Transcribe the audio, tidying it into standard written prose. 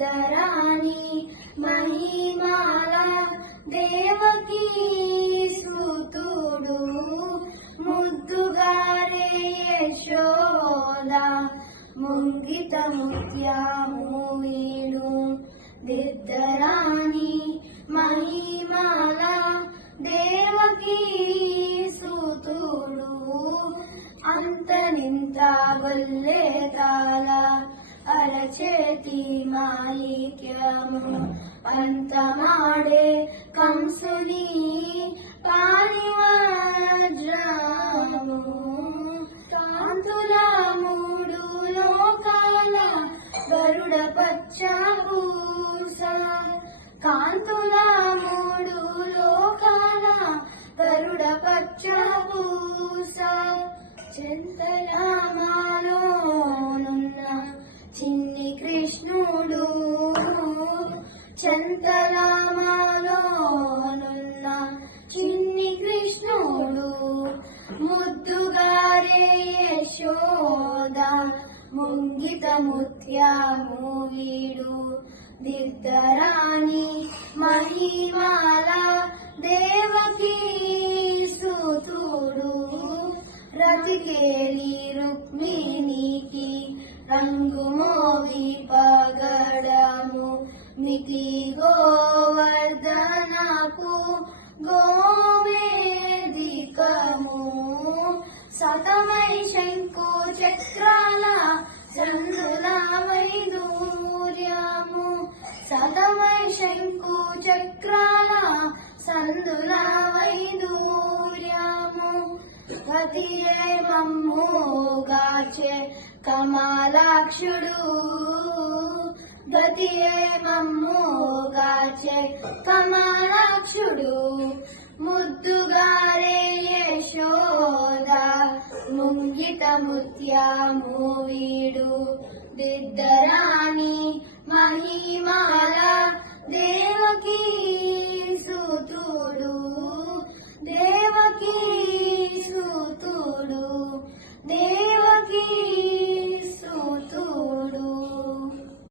దిద్దరాణి మహిమాల దేవకీ సుతుడు ముద్దుగారే యశోద ముంగిత ముత్యము వీడు దిద్దరాణి మహిమాల దేవకీ సుతుడు అంతనింత గొల్లే తాల అరచేతి మాలిక్యము పంతమాడే కంసుని పారివజ్రము కాంతుల మూడు లోకాల గరుడ పచ్చ పూస కాంతుల మూడు లోకాల గరుడ పచ్చ పూస చెంతలమాలోనున్న చిన్ని కృష్ణుడు చెంతలమాలోనున్న చిన్ని కృష్ణుడు ముద్దుగారే యశోద ముంగిత ముత్యము వీడు దిద్దరాణి మహిమాల దేవకీ సుతుడు రతికేలి రుక్మిణికి రంగుమోవి పగడము మితి గోవర్ధనకు గోవేదికము సతమై శంకు చక్రాల సందుల వైదూర్యము సతమై శంకు చక్రాల సందుల వైదూర్యము గతియే మమ్ముగాచే కమలాక్షుడు గతియే మమ్ముగాచే కమలాక్షుడు ముద్దుగారే యశోద ముంగిత ముత్యము వీడు దిద్దరాణి మహిమాల దేవకీ